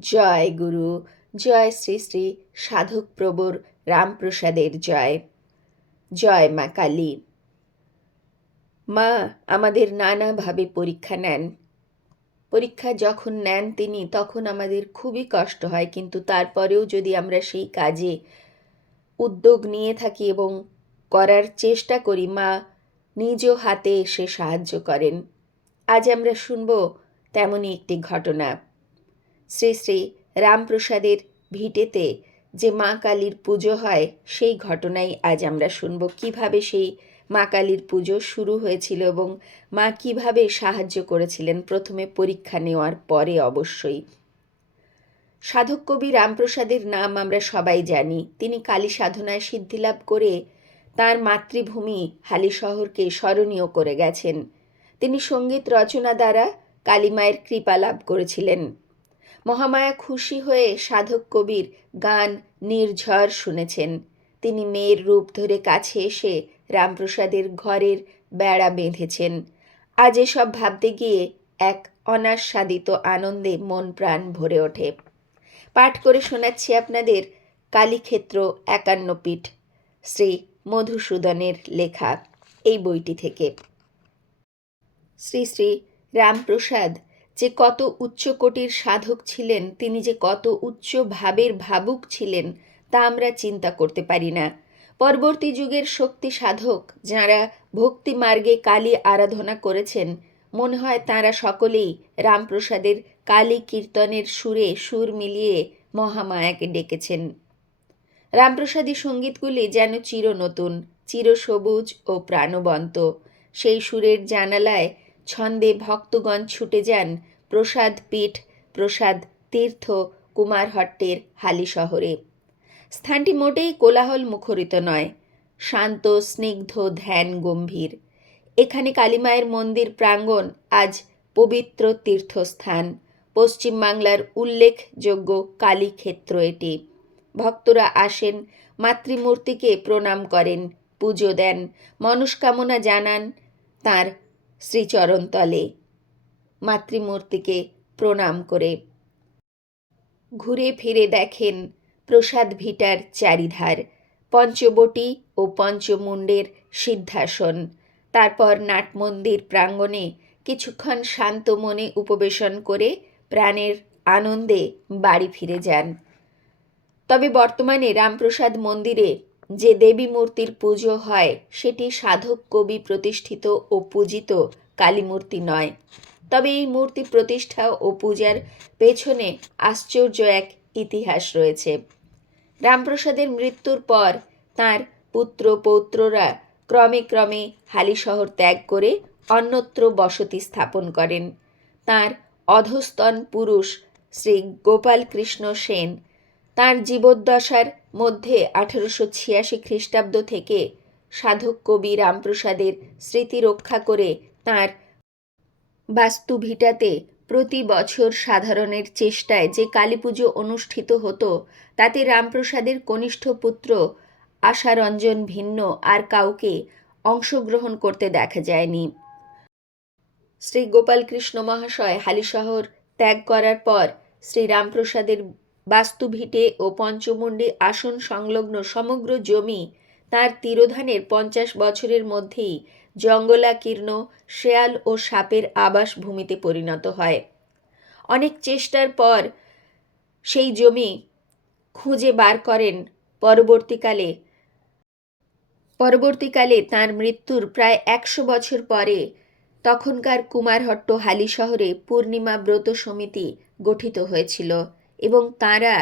জয় গুরু, জয় শ্রী শ্রী সাধক প্রবর রামপ্রসাদের জয়। জয় মা কালী। মা, আমাদের নানাভাবে পরীক্ষা নেন। পরীক্ষা যখন নেন তিনি, তখন আমাদের খুবই কষ্ট হয়, কিন্তু তারপরেও যদি আমরা সেই কাজে উদ্যোগ নিয়ে থাকি এবং করার চেষ্টা করি, মা নিজ হাতে এসে সাহায্য করেন। আজ আমরা শুনব তেমনই একটি ঘটনা। শ্রী শ্রী রামপ্রসাদের ভিটেতে যে মা কালীর পুজো হয়, সেই ঘটনাই আজ আমরা শুনব। কীভাবে সেই মা কালীর পুজো শুরু হয়েছিল এবং মা কীভাবে সাহায্য করেছিলেন? প্রথমে পরীক্ষা নেওয়ার পরে অবশ্যই। সাধক কবি রামপ্রসাদের নাম আমরা সবাই জানি। তিনি কালী সাধনায় সিদ্ধিলাভ করে তার মাতৃভূমি হালিশহরকে স্মরণীয় করে গেছেন। তিনি সংগীত রচনা দ্বারা কালীমায়ের কৃপা লাভ করেছিলেন। মহামায়া খুশি হয়ে সাধক কবির গান নির্ঝর শুনেছেন। তিনি মেয়ের রূপ ধরে কাছে এসে রামপ্রসাদের ঘরের বেড়া বেঁধেছেন। আজ এসব ভাবতে গিয়ে এক অনাস্বাদিত আনন্দে মন প্রাণ ভরে ওঠে। পাঠ করে শোনাচ্ছি আপনাদের কালীক্ষেত্র একান্ন পীঠ, শ্রী মধুসূদনের লেখা, এই বইটি থেকে। শ্রী শ্রী রামপ্রসাদ যে কত উচ্চকোটির সাধক ছিলেন, তিনি যে কত উচ্চ ভাবের ভাবুক ছিলেন, তা আমরা চিন্তা করতে পারি না। পরবর্তী যুগের শক্তি সাধক যাঁরা ভক্তি মার্গে কালী আরাধনা করেছেন, মনে হয় তাঁরা সকলেই রামপ্রসাদের কালী কীর্তনের সুরে সুর মিলিয়ে মহামায়াকে ডেকেছেন। রামপ্রসাদী সঙ্গীতগুলি যেন চির নতুন চির সবুজ ও প্রাণবন্ত। সেই সুরের জানালায় ছন্দে ভক্তগণ ছুটে যান প্রসাদ পীঠ, প্রসাদ তীর্থ কুমারহট্টের হালি শহরে। স্থানটি মোটেই কোলাহল মুখরিত নয়, শান্ত, স্নিগ্ধ, ধ্যান গম্ভীর। এখানে কালীমায়ের মন্দির প্রাঙ্গণ আজ পবিত্র তীর্থস্থান। পশ্চিমবাংলার উল্লেখযোগ্য কালীক্ষেত্র এটি। ভক্তরা আসেন, মাতৃমূর্তিকে প্রণাম করেন, পুজো দেন, মনস্কামনা জানান তার শ্রীচরণতলে। মাতৃমূর্তিকে প্রণাম করে। ঘুরে ফিরে দেখেন প্রসাদ ভিটার চারিধার, পঞ্চবটি ও পঞ্চমুণ্ডের সিদ্ধাসন। তারপর নাটমন্দির প্রাঙ্গণে কিছুক্ষণ শান্ত মনে উপবেশন করে প্রাণের আনন্দে বাড়ি ফিরে যান। তবে বর্তমানে রামপ্রসাদ মন্দিরে যে দেবী মূর্তির পুজো হয়, সেটি সাধক কবি প্রতিষ্ঠিত ও পূজিত কালী মূর্তি নয়। তবে এই মূর্তি প্রতিষ্ঠা ও পূজার পেছনে আশ্চর্য এক ইতিহাস রয়েছে। রামপ্রসাদের মৃত্যুর পর তার পুত্র পৌত্ররা ক্রমে ক্রমে হালিশহর ত্যাগ করে অন্যত্র বসতি স্থাপন করেন। তার অধস্তন পুরুষ শ্রী গোপালকৃষ্ণ সেন তার জীবদ্দশার মধ্যে আঠেরোশো ছিয়াশি খ্রিস্টাব্দ থেকে সাধক কবি রামপ্রসাদের স্মৃতি রক্ষা করে তার বাস্তুভিটাতে প্রতি বছর সাধারণের চেষ্টায় যে কালী পুজো অনুষ্ঠিত হতো, তাতে রামপ্রসাদের কনিষ্ঠ পুত্র আশারঞ্জন ভিন্ন আর কাউকে অংশগ্রহণ করতে দেখা যায়নি। শ্রী গোপালকৃষ্ণ মহাশয় হালিশহর ত্যাগ করার পর শ্রী রামপ্রসাদের বাস্তুভিটে ও পঞ্চমুণ্ডী আসন সংলগ্ন সমগ্র জমি তার তিরোধানের পঞ্চাশ বছরের মধ্যেই জঙ্গলাকীর্ণ, শেয়াল ও সাপের আবাস ভূমিতে পরিণত হয়। অনেক চেষ্টার পর সেই জমি খুঁজে বার করেন পরবর্তীকালে। পরবর্তীকালে তার মৃত্যুর প্রায় একশো বছর পরে তখনকার কুমারহট্ট হালি শহরে পূর্ণিমা ব্রত সমিতি গঠিত হয়েছিল। এবং তারা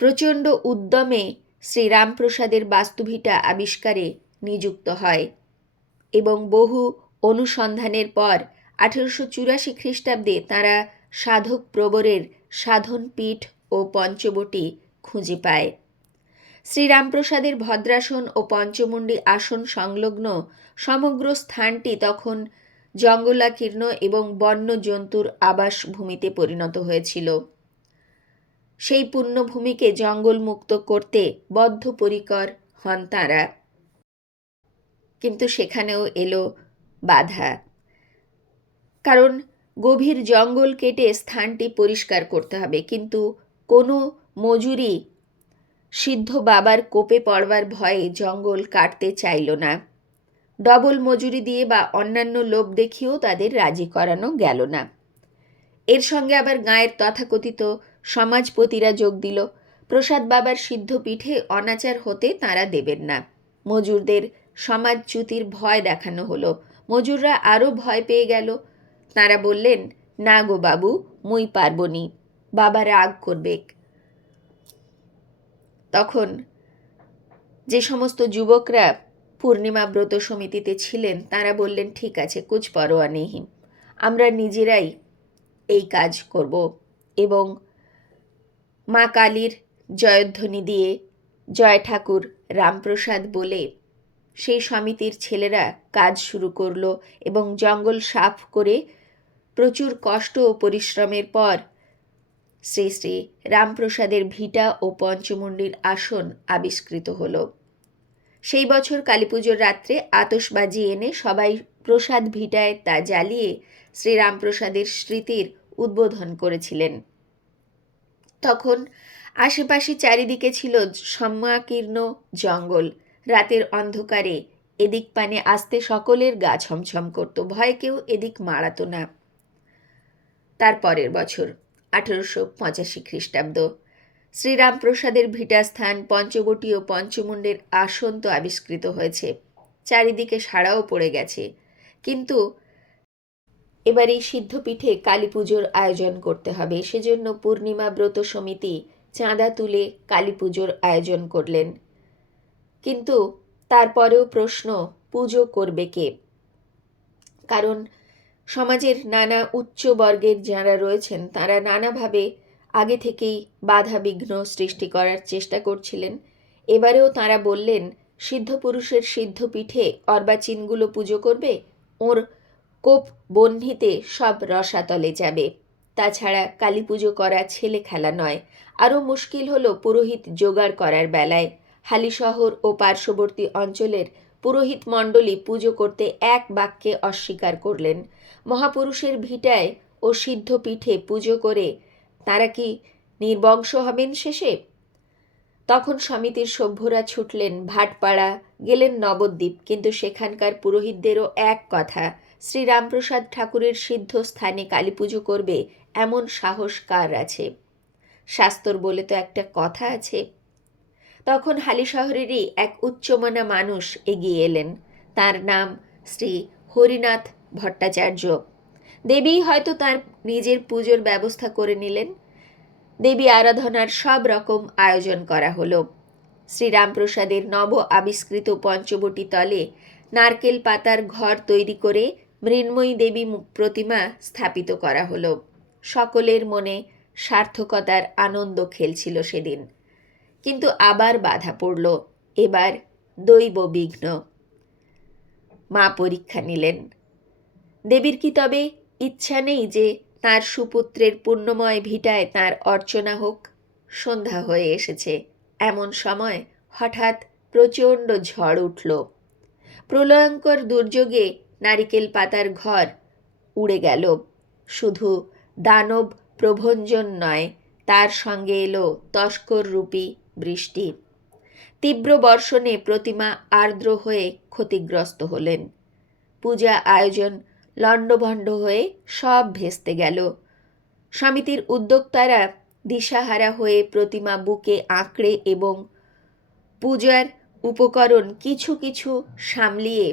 প্রচণ্ড উদ্যমে শ্রীরামপ্রসাদের বাস্তুভিটা আবিষ্কারে নিযুক্ত হয় এবং বহু অনুসন্ধানের পর আঠেরোশো চুরাশি খ্রিস্টাব্দে তারা সাধক প্রবরের সাধন পীঠ ও পঞ্চবটি খুঁজে পায়। শ্রীরামপ্রসাদের ভদ্রাসন ও পঞ্চমুণ্ডী আসন সংলগ্ন সমগ্র স্থানটি তখন জঙ্গলাকীর্ণ এবং বন্য জন্তুর আবাস ভূমিতে পরিণত হয়েছিল। সেই পুণ্যভূমিকে জঙ্গলমুক্ত করতে বদ্ধপরিকর হন তাঁরা। কিন্তু সেখানেও এলো বাধা। কারণ গভীর জঙ্গল কেটে স্থানটি পরিষ্কার করতে হবে, কিন্তু কোনো মজুরি সিদ্ধ বাবার কোপে পড়বার ভয়ে জঙ্গল কাটতে চাইল না। ডবল মজুরি দিয়ে বা অন্যান্য লোভ দেখিয়েও তাদের রাজি করানো গেল না। এর সঙ্গে আবার গায়ের তথাকথিত সমাজপতিরা যোগ দিল। প্রসাদ বাবার সিদ্ধ পিঠে অনাচার হতে তারা দেবেন না। মজুরদের সমাজচ্যুতির ভয় দেখানো হলো। মজুররা আরও ভয় পেয়ে গেল। তারা বললেন, না গো বাবু, মুই পারবনি। বাবা রাগ করবেক তখন যে সমস্ত যুবকরা পূর্ণিমা ব্রত সমিতিতে ছিলেন, তারা বললেন, ঠিক আছে কুচ পরোয়া নেই। আমরা নিজেরাই এই কাজ করব এবং মা কালীর জয়ধ্বনি দিয়ে জয় ঠাকুর রামপ্রসাদ বলে সেই সমিতির ছেলেরা কাজ শুরু করল এবং জঙ্গল সাফ করে প্রচুর কষ্ট ও পরিশ্রমের পর শ্রী শ্রী রামপ্রসাদের ভিটা ও পঞ্চমুণ্ডির আসন আবিষ্কৃত হলো। সেই বছর কালীপুজোর রাত্রে আতসবাজি এনে সবাই প্রসাদ ভিটায় তা জ্বালিয়ে শ্রীরামপ্রসাদের স্মৃতির উদ্বোধন করেছিলেন। তখন আশেপাশে চারিদিকে ছিল সম্মাকীর্ণ জঙ্গল। রাতের অন্ধকারে এদিক পানে আসতে সকলের গা ছমছম করত, ভয় কেউ এদিক মারাতো না। তার পরের বছর, আঠেরোশো পঁচাশি খ্রিস্টাব্দ শ্রীরামপ্রসাদের ভিটাস্থান পঞ্চবটী ও পঞ্চমুণ্ডের আসন তো আবিষ্কৃত হয়েছে। চারিদিকে সাড়াও পড়ে গেছে। কিন্তু এবার এই সিদ্ধপীঠে কালী পুজোর আয়োজন করতে হবে। সেজন্য পূর্ণিমা ব্রত সমিতি চাঁদা তুলে কালী পুজোর আয়োজন করলেন। কিন্তু তারপরেও প্রশ্ন, পুজো করবে কে? কারণ সমাজের নানা উচ্চ বর্গের যারা রয়েছেন, তারা নানাভাবে আগে থেকেই বাধা বিঘ্ন সৃষ্টি করার চেষ্টা করছিলেন। এবারেও তারা বললেন, সিদ্ধ পুরুষের সিদ্ধ পিঠে অর্বাচীনগুলো পুজো করবে, ওর কোপ বহ্নিতে সব রসাতলে যাবে। তাছাড়া কালী পুজো করা ছেলে খেলা নয়, আরও মুশকিল হলো পুরোহিত জোগাড় করার বেলায়। হালিশহর ও পার্শ্ববর্তী অঞ্চলের পুরোহিত মণ্ডলী পুজো করতে এক বাক্যে অস্বীকার করলেন। মহাপুরুষের ভিটায় ও সিদ্ধ পিঠে পুজো করে তারা কি নির্বংশ হবেন শেষে? তখন সমিতির সভ্যরা ছুটলেন ভাটপাড়া, গেলেন নবদ্বীপ, কিন্তু সেখানকার পুরোহিতদেরও এক কথা, শ্রীরামপ্রসাদ ঠাকুরের সিদ্ধ স্থানে কালী পুজো করবে এমন সাহস কার আছে? শাস্তর বলে তো একটা কথা আছে। তখন হালি শহরেরই এক উচ্চমনা মানুষ এগিয়ে এলেন। তার নাম শ্রী হরিনাথ ভট্টাচার্য। দেবী হয়তো তার নিজের পুজোর ব্যবস্থা করে নিলেন। দেবী আরাধনার সব রকম আয়োজন করা হলো। শ্রীরামপ্রসাদের নব আবিষ্কৃত পঞ্চবটি তলে নারকেল পাতার ঘর তৈরি করে মৃন্ময়ী দেবী প্রতিমা স্থাপিত করা হলো। সকলের মনে সার্থকতার আনন্দ খেলছিল সেদিন। কিন্তু আবার বাধা পড়ল। এবার দৈব বিঘ্ন। মা পরীক্ষা নিলেন। দেবীর কি তবে ইচ্ছা নেই যে তার সুপুত্রের পুণ্যময় ভিটায় তার অর্চনা হোক। সন্ধ্যা হয়ে এসেছে। এমন সময় হঠাৎ প্রচণ্ড ঝড় উঠল। প্রলয়ঙ্কর দুর্যোগে নারিকেল পাতার ঘর উড়ে গেল। শুধু দানব প্রভঞ্জন নয়, তার সঙ্গে এলো তস্কর রূপী বৃষ্টি। তীব্র বর্ষণে প্রতিমা আর্দ্র হয়ে ক্ষতিগ্রস্ত হলেন। পূজা আয়োজন লণ্ডভণ্ড হয়ে সব ভেস্তে গেল। সমিতির উদ্যোক্তারা দিশাহারা হয়ে প্রতিমা বুকে আঁকড়ে এবং পূজার উপকরণ কিছু কিছু সামলিয়ে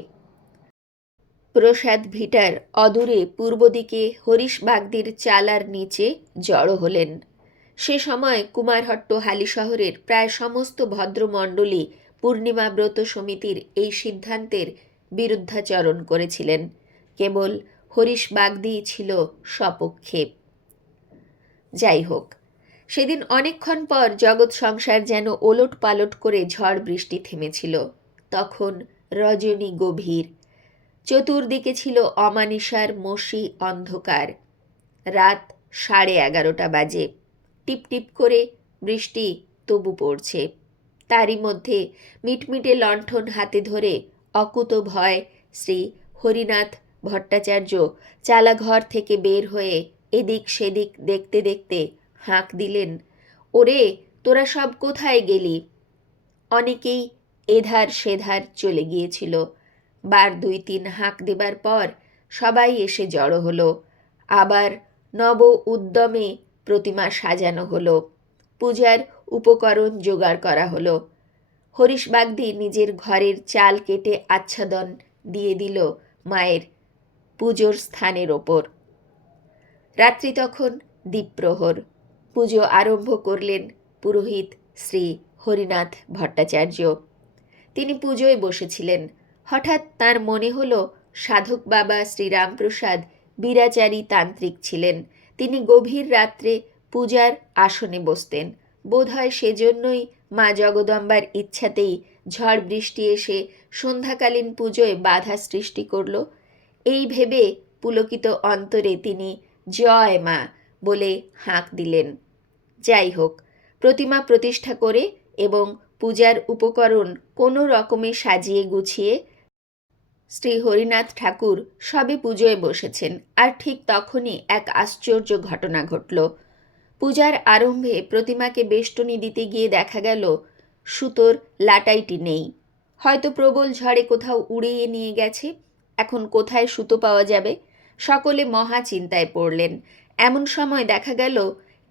প্রসাদ ভিটার অদূরে পূর্ব দিকে হরিশ বাগদির চালার নিচে জড়ো হলেন। সে সময় কুমারহট্ট হালি শহরের প্রায় সমস্ত ভদ্রমণ্ডলী পূর্ণিমাব্রত সমিতির এই সিদ্ধান্তের বিরুদ্ধাচরণ করেছিলেন। কেবল হরিশ বাগদিই ছিল সপক্ষে যাই হোক সেদিন অনেকক্ষণ পর জগৎ সংসার যেন ওলট পালট করে ঝড় বৃষ্টি থেমেছিল। তখন রজনী গভীর, চতুর্দিকে ছিল অমানিসার মসি অন্ধকার। রাত সাড়ে এগারোটা বাজে, টিপটিপ করে বৃষ্টি তবু পড়ছে। তারই মধ্যে মিটমিটে লণ্ঠন হাতে ধরে অকুত ভয় শ্রী হরিনাথ ভট্টাচার্য চালাঘর থেকে বের হয়ে এদিক সেদিক দেখতে দেখতে হাঁক দিলেন, ওরে, তোরা সব কোথায় গেলি? অনেকেই এধার সেধার চলে গিয়েছিল। বার দুই তিন হাঁক দেবার পর সবাই এসে জড়ো হলো। আবার নব উদ্যমে প্রতিমা সাজানো হলো। পূজার উপকরণ জোগাড় করা হলো। হরিশ বাগদি নিজের ঘরের চাল কেটে আচ্ছাদন দিয়ে দিল মায়ের পুজোর স্থানের ওপর। রাত্রি তখন দ্বীপ্রহর পুজো আরম্ভ করলেন পুরোহিত শ্রী হরিনাথ ভট্টাচার্য। তিনি পুজোয় বসেছিলেন। হঠাৎ তার মনে হলো, সাধক বাবা শ্রীরামপ্রসাদ বীরাচারী তান্ত্রিক ছিলেন। তিনি গভীর রাত্রে পূজার আসনে বসতেন। বোধহয় সেজন্যই মা জগদম্বার ইচ্ছাতেই ঝড় বৃষ্টি এসে সন্ধ্যাকালীন পুজোয় বাধা সৃষ্টি করল এই ভেবে পুলকিত অন্তরে তিনি, জয় মা বলে হাঁক দিলেন। যাই হোক, প্রতিমা প্রতিষ্ঠা করে এবং পূজার উপকরণ কোনো রকমে সাজিয়ে গুছিয়ে শ্রী হরিনাথ ঠাকুর সবে পুজোয় বসেছেন আর ঠিক তখনই এক আশ্চর্য ঘটনা ঘটল। পূজার আরম্ভে প্রতিমাকে বেষ্টনী দিতে গিয়ে দেখা গেল, সুতোর লাটাইটি নেই। হয়তো প্রবল ঝড়ে কোথাও উড়িয়ে নিয়ে গেছে। এখন কোথায় সুতো পাওয়া যাবে? সকলে মহা চিন্তায় পড়লেন। এমন সময় দেখা গেল,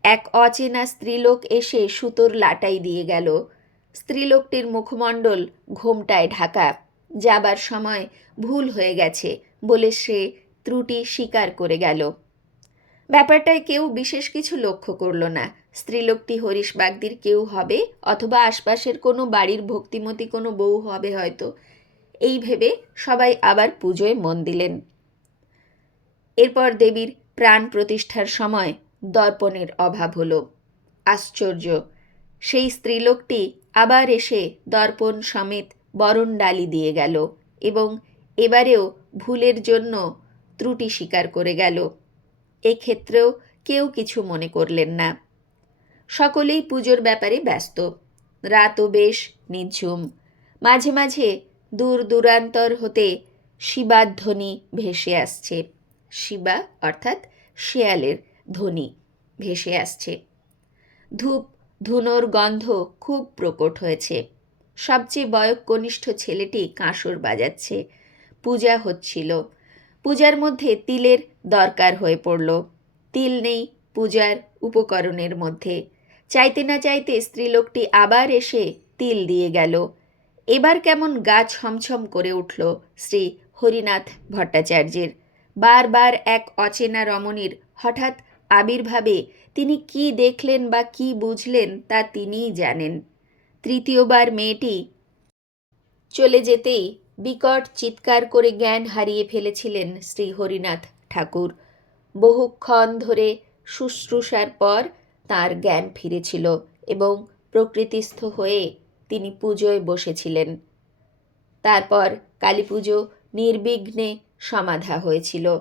এক অচেনা স্ত্রীলোক এসে সুতোর লাটাই দিয়ে গেল। স্ত্রীলোকটির মুখমণ্ডল ঘোমটায় ঢাকা। যাবার সময় ভুল হয়ে গেছে বলে সে ত্রুটি স্বীকার করে গেল। ব্যাপারটায় কেউ বিশেষ কিছু লক্ষ্য করল না। স্ত্রীলোকটি হরিশ বাগদির কেউ হবে অথবা আশপাশের কোনো বাড়ির ভক্তিমতী কোনো বউ হবে হয়তো। এই ভেবে সবাই আবার পুজোয় মন দিলেন। এরপর দেবীর প্রাণ প্রতিষ্ঠার সময় দর্পণের অভাব হল। আশ্চর্য, সেই স্ত্রীলোকটি আবার এসে দর্পণ সমেত বরণ ডালি দিয়ে গেল এবং এবারেও ভুলের জন্য ত্রুটি স্বীকার করে গেল। এক্ষেত্রেও কেউ কিছু মনে করলেন না। সকলেই পুজোর ব্যাপারে ব্যস্ত। রাতও বেশ নিঝুম। মাঝে মাঝে দূর দূরান্তর হতে শিবার ধ্বনি ভেসে আসছে। শিবা অর্থাৎ শেয়ালের ধ্বনি ভেসে আসছে। ধূপ, ধুনোর গন্ধ খুব প্রকট হয়েছে। সবচেয়ে বয়কনিষ্ঠ ছেলেটি কাঁসর বাজাচ্ছে। পূজা হচ্ছিল। পূজার মধ্যে তিলের দরকার হয়ে পড়ল। তিল নেই পূজার উপকরণের মধ্যে। চাইতে না চাইতে স্ত্রীলোকটি আবার এসে তিল দিয়ে গেল। এবার কেমন গা ছমছম করে উঠল শ্রী হরিনাথ ভট্টাচার্যের। বারবার এক অচেনা রমণীর হঠাৎ আবির্ভাবে তিনি কি দেখলেন বা কি বুঝলেন তা তিনিই জানেন। তৃতীয়বার মেয়েটি চলে যেতেই বিকট চিৎকার করে জ্ঞান হারিয়ে ফেলেছিলেন শ্রী হরিনাথ ঠাকুর। বহুক্ষণ ধরে শুশ্রূষার পর তার জ্ঞান ফিরেছিল এবং প্রকৃতিস্থ হয়ে তিনি পুজোয় বসেছিলেন। তারপর কালী পুজো নির্বিঘ্নে সমাধা হয়েছিল।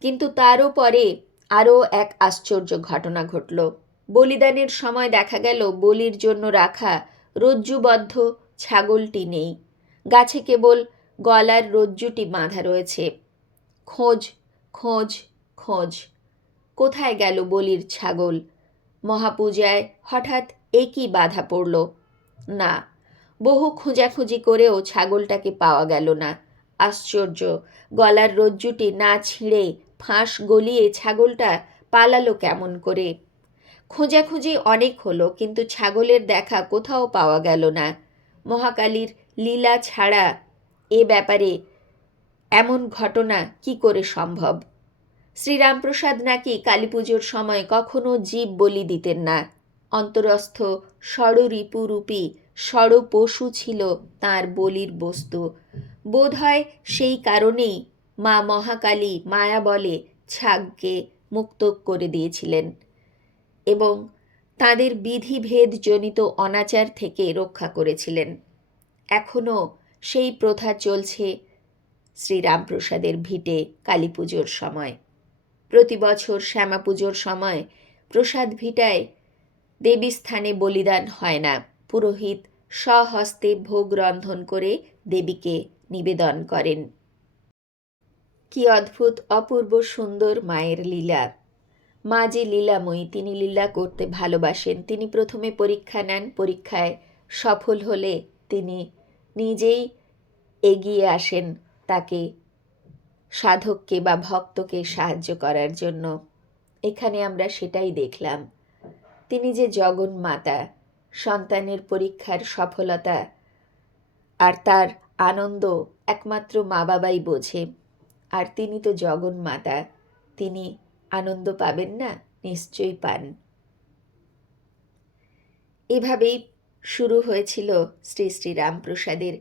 কিন্তু তারও পরে আরও এক আশ্চর্য ঘটনা ঘটল। বলিদানের সময় দেখা গেল, বলির জন্য রাখা রজ্জুবদ্ধ ছাগলটি নেই। গাছে কেবল গলার রজ্জুটি বাঁধা রয়েছে। খোঁজ খোঁজ খোঁজ। কোথায় গেল বলির ছাগল? মহাপূজায় হঠাৎ একই বাধা পড়ল? না, বহু খোঁজাখুঁজি করেও ছাগলটাকে পাওয়া গেল না। আশ্চর্য, গলার রজ্জুটি না ছিঁড়ে ফাঁস গলিয়ে ছাগলটা পালালো কেমন করে? খোঁজাখুঁজি অনেক হলো, কিন্তু ছাগলের দেখা কোথাও পাওয়া গেল না। মহাকালীর লীলা ছাড়া এ ব্যাপারে এমন ঘটনা কি করে সম্ভব? শ্রীরামপ্রসাদ নাকি কালী পুজোর সময় কখনো জীব বলি দিতেন না। অন্তরস্থ ষড়রিপুরূপী ষড় পশু ছিল তার বলির বস্তু। বোধহয় সেই কারণেই মা মহাকালী মায়া বলে ছাগকে মুক্ত করে দিয়েছিলেন এবং তাদের বিধিভেদজনিত অনাচার থেকে রক্ষা করেছিলেন। এখনও সেই প্রথা চলছে শ্রীরামপ্রসাদের ভিটে কালী পুজোর সময়। প্রতি বছর শ্যামা পুজোর সময় প্রসাদ ভিটায় দেবীস্থানে বলিদান হয় না। পুরোহিত স্বহস্তে ভোগ রন্ধন করে দেবীকে নিবেদন করেন। কি অদ্ভুত, অপূর্ব, সুন্দর মায়ের লীলা। মা যে লীলাময়ী, তিনি লীলা করতে ভালোবাসেন। তিনি প্রথমে পরীক্ষা নেন, পরীক্ষায় সফল হলে তিনি নিজেই এগিয়ে আসেন তাকে, সাধককে বা ভক্তকে সাহায্য করার জন্য। এখানে আমরা সেটাই দেখলাম। তিনি যে জগন্মাতা সন্তানের পরীক্ষার সফলতা আর তার আনন্দ একমাত্র মা বাবাই বোঝে। আর তিনি তো জগন্মাতা তিনি আনন্দ পাবেন না? নিশ্চয়ই পান। এভাবেই শুরু হয়েছিল শ্রী শ্রী রামপ্রসাদের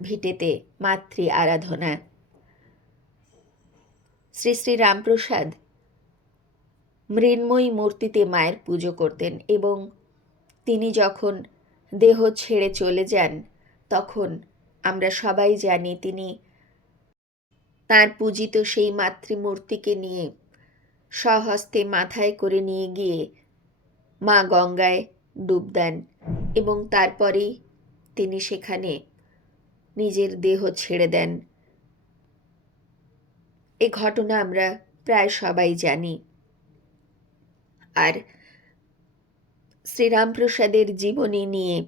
ভিটেতে মাতৃ আরাধনা। শ্রী শ্রী রামপ্রসাদ মৃন্ময়ী মূর্তিতে মায়ের পুজো করতেন এবং তিনি যখন দেহ ছেড়ে চলে যান, তখন আমরা সবাই জানি তিনি তার পূজিত সেই মাতৃমূর্তিকে নিয়ে স্বহস্তে মাথায় করে নিয়ে গিয়ে মা গঙ্গায় ডুব দেন এবং তারপরেই তিনি সেখানে নিজের দেহ ছেড়ে দেন। এ ঘটনা আমরা প্রায় সবাই জানি। শ্রীরামপ্রসাদের জীবনী নিয়ে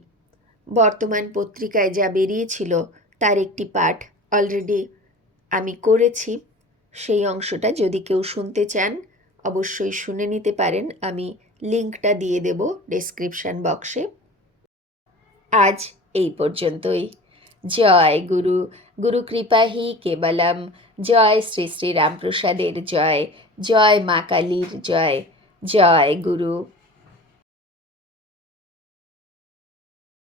বর্তমান পত্রিকায় যা বেরিয়েছিল, তার একটি পাঠ। অলরেডি আমি করেছি, সেই অংশটা যদি কেউ শুনতে চান, অবশ্যই শুনে নিতে পারেন। আমি লিঙ্কটা দিয়ে দেব ডেসক্রিপশন বক্সে। আজ এই পর্যন্তই। জয় গুরু গুরু কৃপাহি কেবলম। জয় শ্রী শ্রী রামপ্রসাদের জয়। জয় মা কালীর জয়। জয় গুরু।